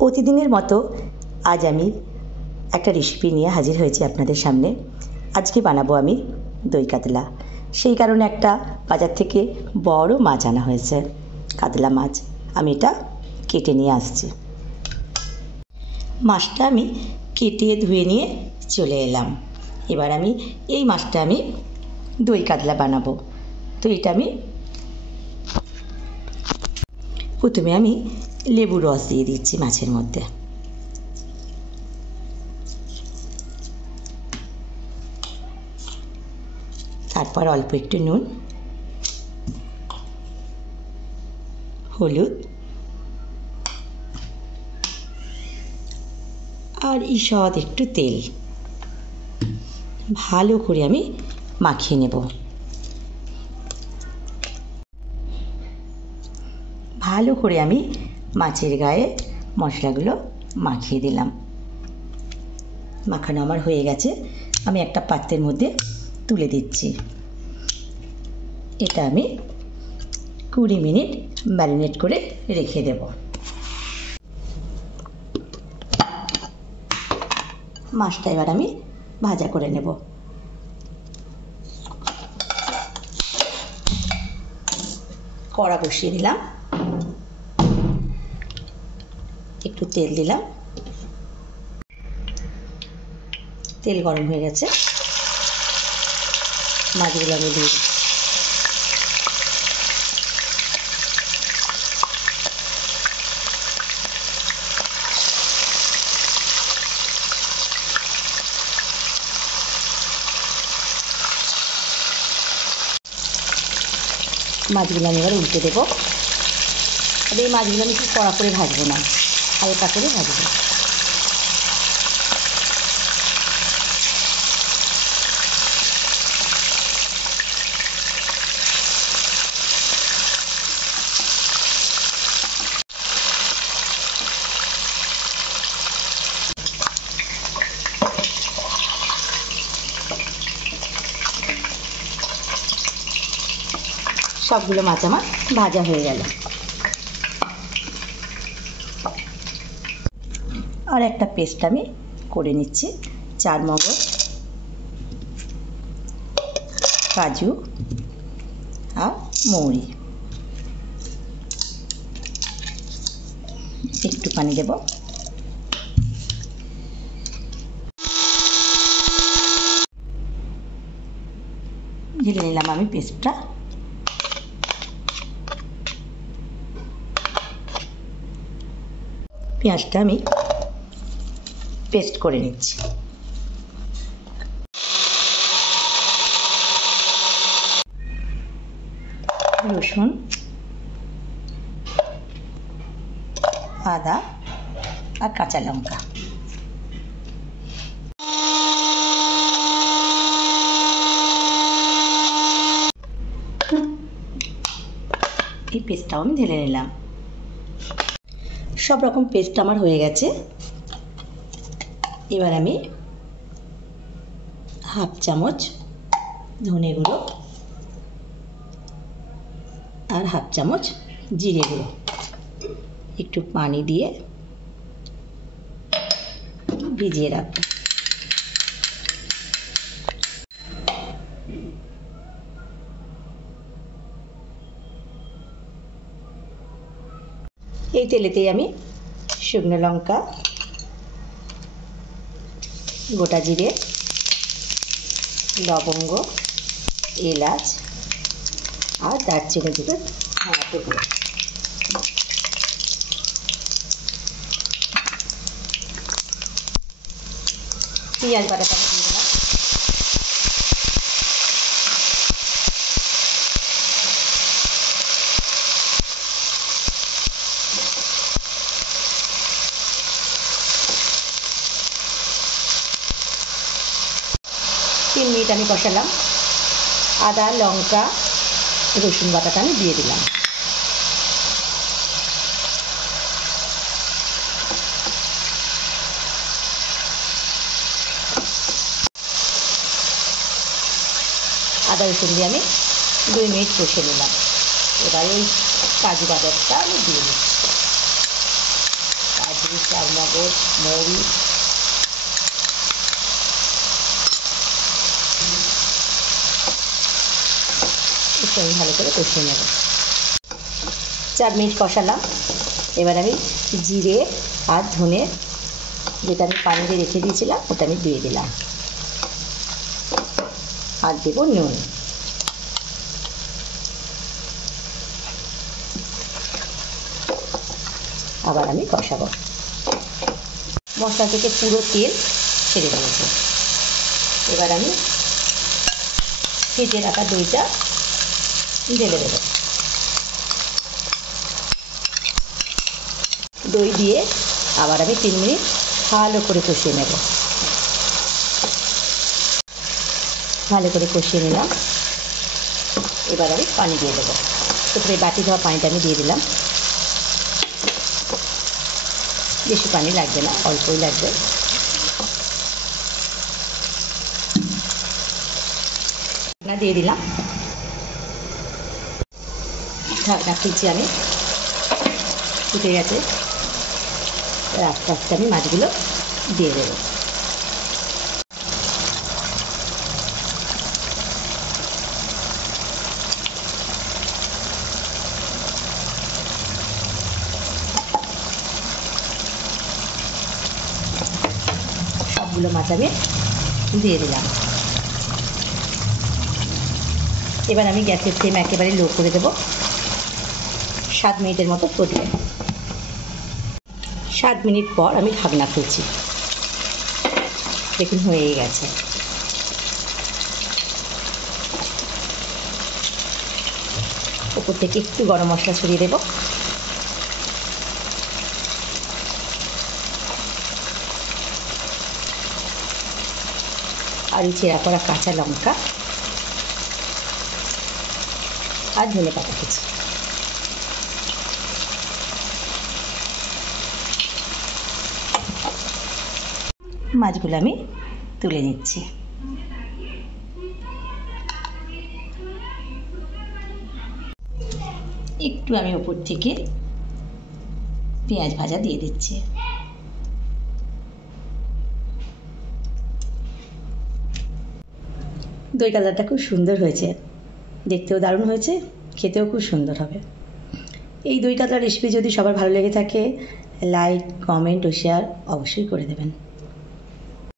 প্রতিদিনের মতো আজ আমি একটা রেসিপি নিয়ে হাজির হয়েছি আপনাদের সামনে। আজকে বানাবো আমি দই কাতলা। সেই কারণে একটা বাজার থেকে বড় মাছ আনা হয়েছে, কাতলা মাছ। আমি এটা কেটে নিয়ে আসছি। মাছটা আমি কেটে ধুয়ে নিয়ে চলে এলাম। এবার আমি এই মাছটা আমি দই কাতলা বানাবো। তো এটা আমি প্রথমে আমি লেবুর রস দিয়ে দিচ্ছি মাছের মধ্যে। তারপর অল্প একটু নুন, হলুদ আর ঈষৎ একটু তেল ভালো করে আমি মাখিয়ে নেব। ভালো করে আমি মাছের গায়ে মশলাগুলো মাখিয়ে দিলাম। মাখানো আমার হয়ে গেছে। আমি একটা পাত্রের মধ্যে তুলে দিচ্ছি। এটা আমি 20 মিনিট ম্যারিনেট করে রেখে দেব। মাছটা এবার আমি ভাজা করে নেব। কড়া বসিয়ে দিলাম, একটু তেল দিলাম। তেল গরম হয়ে গেছে, মাছগুলো আমি দিয়ে দিই। মাছগুলো আমি এবার উল্টে দেবো। আর এই মাছগুলো আমি খুব কড়া করে ভাজবো না, হালকা করে ভাজবো। সবগুলো মাছ আমার ভাজা হয়ে গেল। আর একটা পেস্ট আমি করে নিচ্ছি। চারমগজ, কাজু আর মৌরি। একটু পানি দেব। ঢেলে নিলাম আমি পেস্টটা। পেঁয়াজটা আমি পেস্ট করে নিচ্ছি। রসুন, আদা আর কাঁচা লঙ্কা। এই পেস্টটাও আমি ঢেলে নিলাম। সব রকম পেস্ট আমার হয়ে গেছে। এবার আমি হাফ চামচ ধনে গুঁড়ো আর হাফ চামচ জিরে গুঁড়ো একটু পানি দিয়ে ভিজিয়ে রাখবো। এই তেলেতেই আমি শুকনো লঙ্কা, গোটা জিরে, লবঙ্গ, এলাচ আর দারচিনি দুটো ভাঙাতে দেব। পেঁয়াজ বাটাটা দিয়ে দিলাম। 3 মিনিট আমি কষালাম। আদা, লঙ্কা, রসুন বাটাটা আমি দিয়ে দিলাম। আদা রসুন দিয়ে আমি 2 মিনিট কষে নিলাম। এবার ওই কাজু বাদামটা আমি দিয়ে দিচ্ছি। কাজু কাজু, চারমগজ, মৌরি, একটু আমি ভালো করে কষিয়ে নেব। 4 মিনিট কষালাম। এবার আমি জিরে আর ধনে যেটা আমি পানি দিয়ে রেখে দিয়েছিলাম ওটা আমি দিয়ে দিলাম, আর দেবো নুন। আবার আমি কষাবো। মশলা থেকে পুরো তেল ছেড়ে দিয়েছে। এবার আমি ফেটে রাখা দইটা ঢেলে দেবো। দই দিয়ে আবার আমি 3 মিনিট ভালো করে কষিয়ে নেব। ভালো করে কষিয়ে নিলাম। এবার আমি পানি দিয়ে দেবো। প্রথমে বাটি ধোয়া পানিটা আমি দিয়ে দিলাম। বেশি পানি লাগবে না, অল্পই লাগবে। ঢাকনা দিয়ে দিলাম। ঢাকনা খুলছি আমি, ফুটে গেছে। আস্তে আস্তে আমি মাছগুলো দিয়ে দেবো। সবগুলো মাছ আমি দিয়ে দিলাম। এবার আমি গ্যাসের ফ্লেম একেবারে লো করে দেবো। 7 মিনিটের মতো ফুটবে। 7 মিনিট পর আমি ঢাকনা খুলছি। দেখুন হয়ে গেছে। উপর থেকে একটু গরম মশলা ছড়িয়ে দেবো। আর এই চেরা করা কাঁচা লঙ্কা আর ধনে পাতা কুচি। মাছগুলো আমি তুলে নিচ্ছি। একটু আমি উপর থেকে পেঁয়াজ ভাজা দিয়ে দিচ্ছি। দই কাতলাটা খুব সুন্দর হয়েছে, দেখতেও দারুণ হয়েছে, খেতেও খুব সুন্দর হবে। এই দই কাতলার রেসিপি যদি সবার ভালো লেগে থাকে, লাইক, কমেন্ট ও শেয়ার অবশ্যই করে দেবেন।